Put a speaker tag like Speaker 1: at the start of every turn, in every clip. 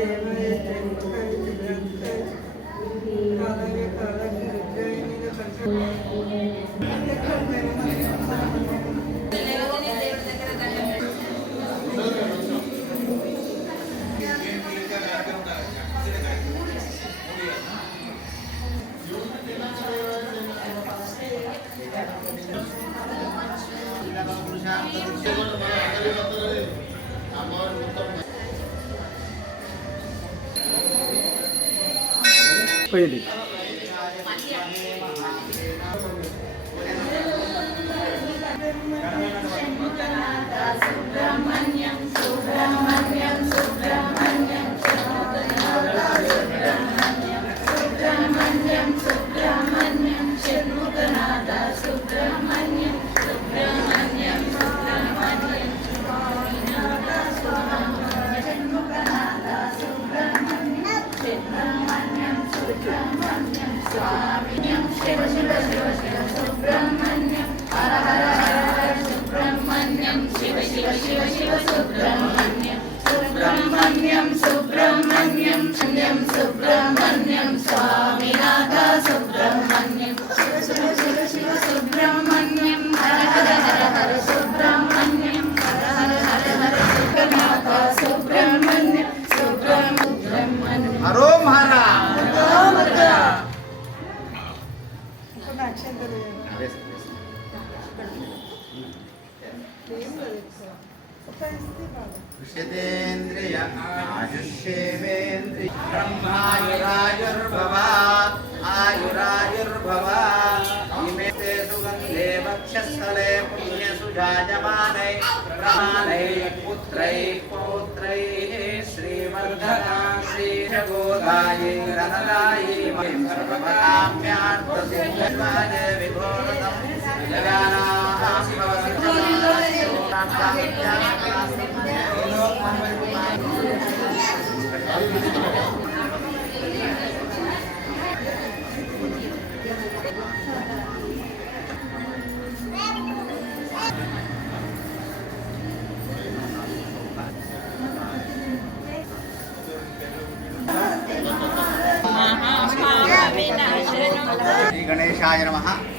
Speaker 1: Amen. пили. పోయింది
Speaker 2: హరోం హర విషతేంద్రియ ఆయుష్యేవేంద్రియ బ్రహ్మాయురాయుర్భవ ఆయురాయుర్భవ ऋषितेन्द्रिय आयुष्येवेन्द्रिय ब्रह्मायुरायुर्भवा आयुरायुर्भवा इमे सुगन्धे वक्षस्थले पुण्यसुजायमानै प्रमाणैः पुत्रैः पौत्रैः श्रीवर्धना श्रीशगोदायै रनदायै सर्वकाम्यार्थसिंहवाय विभोरदं जगानाः भवसि श्री गणेशाय नमः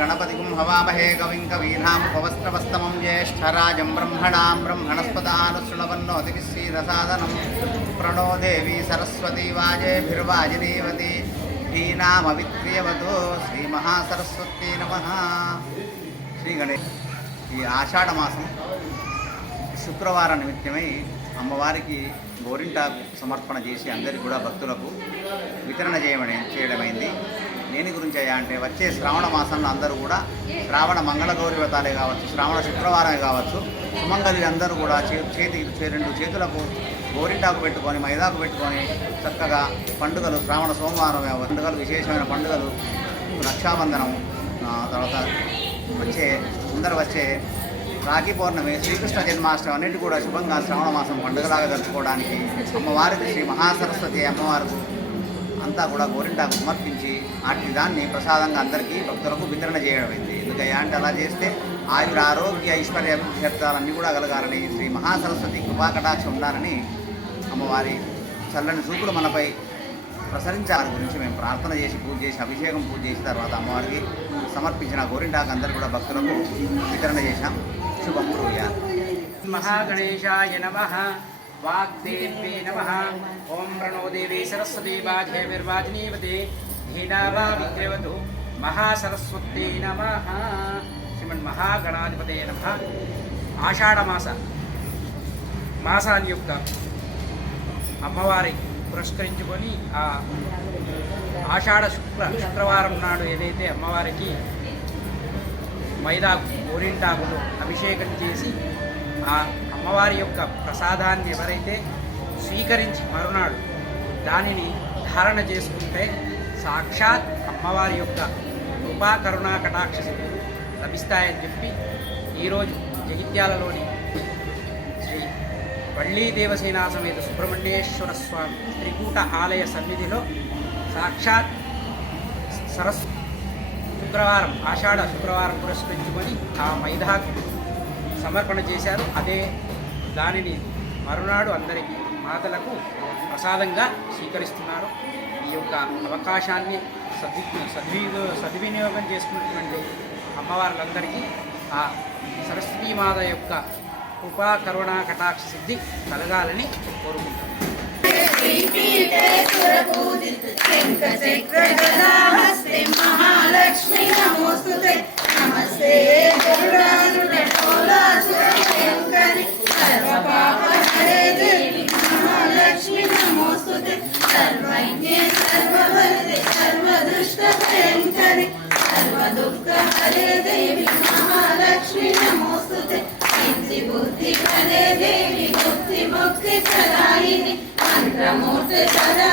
Speaker 2: గణపతిం హవామహే కవిం కవీనాం పవస్త్రవస్తమం జ్యేష్ఠరాజం బ్రహ్మణాం బ్రహ్మణస్పదానుశృణవన్నోతికి శ్రీరసాదనం ప్రణో దేవి సరస్వతి వాజేభిర్వాజినీవతి ధీనామవిక్రియవతో శ్రీ మహాసరస్వతి నమ శ్రీ గణేష్ ఈ ఆషాఢ మాసం శుక్రవారం నిమిత్తమై అమ్మవారికి గోరింటాకు సమర్పణ చేసి అందరికి కూడా భక్తులకు వితరణ చేయమని చేయడమైంది. దేని గురించి అయ్యా అంటే వచ్చే శ్రావణ మాసంలో అందరూ కూడా శ్రావణ మంగళగౌరి వ్రతాలే కావచ్చు శ్రావణ శుక్రవారమే కావచ్చు సుమంగళి అందరూ కూడా చేతి రెండు చేతులకు గోరింటాకు పెట్టుకొని మైదాకు పెట్టుకొని చక్కగా పండుగలు శ్రావణ సోమవారం పండుగలు విశేషమైన పండుగలు రక్షాబంధనం తర్వాత వచ్చే అందరు వచ్చే రాఖీ పౌర్ణమి శ్రీకృష్ణ జన్మాష్టమి అన్నిటి కూడా శుభంగా శ్రావణ మాసం పండుగలాగా జరుపుకోవడానికి అమ్మవారికి శ్రీ మహాసరస్వతి అమ్మవారికి అంతా కూడా గోరింటాకు సమర్పించి అట్టి దాన్ని ప్రసాదంగా అందరికీ భక్తులకు వితరణ చేయడమైంది ఎందుకయ్యా అంటే అలా చేస్తే ఆయుర ఆరోగ్య ఐశ్వర్య అభిషేకాలన్నీ కూడా కలగాలని శ్రీ మహాసరస్వతి కృపాకటాక్షం ఉండాలని అమ్మవారి చల్లని చూపులు మనపై ప్రసరించాలి గురించి మేము ప్రార్థన చేసి పూజ చేసి అభిషేకం పూజ చేసిన తర్వాత అమ్మవారికి సమర్పించిన గోరింటాకు అందరూ కూడా భక్తులకు వితరణ చేశాం శుభం బ్రూయా.
Speaker 3: మహాగణేశాయ నమ. వాగ్దేవ్యే నమ ఓం ప్రణో దేవి సరస్వతి బాధ్యవిర్వాజినీవతే ధీనావా విద్రవతు మహాసరస్వతే నమ శ్రీమన్ మహాగణాధిపతే నమ ఆషాఢమాస మాసాల యొక్క అమ్మవారి పురస్కరించుకొని ఆ ఆషాఢ శుక్ర శుక్రవారం నాడు ఏదైతే అమ్మవారికి మైదాకు గోరింటాకులు అభిషేకం చేసి ఆ అమ్మవారి యొక్క ప్రసాదాన్ని ఎవరైతే స్వీకరించి మరునాడు దానిని ధారణ చేసుకుంటే సాక్షాత్ అమ్మవారి యొక్క కృపా కరుణా కటాక్ష సిద్ధులు లభిస్తాయని చెప్పి ఈరోజు జగిత్యాలలోని శ్రీ వళ్ళీ దేవసేనా సమేత సుబ్రహ్మణ్యేశ్వర స్వామి త్రికూట ఆలయ సన్నిధిలో సాక్షాత్ సరస్సు శుక్రవారం ఆషాఢ శుక్రవారం పురస్కరించుకొని ఆ మైదాకు సమర్పణ చేశారు. అదే దానిని మరునాడు అందరికీ మాతలకు ప్రసాదంగా స్వీకరిస్తున్నారు ఈ యొక్క అవకాశాన్ని సద్వి సద్వి సద్వినియోగం చేసుకున్నటువంటి అమ్మవార్లందరికీ ఆ మాత యొక్క కృపా కరుణా కటాక్ష సిద్ధి కలగాలని కోరుకుంటున్నాను
Speaker 4: నమస్తే सर्वज्ञ सर्ववरदे सर्वदुष्टभयङ्करे सर्वदुःखहरे देवि महालक्ष्मी नमोऽस्तुते सिद्धिबुद्धिप्रदे
Speaker 1: देवि बुद्धिमुक्तिप्रदायिनि मन्त्रमूर्तिप्रदा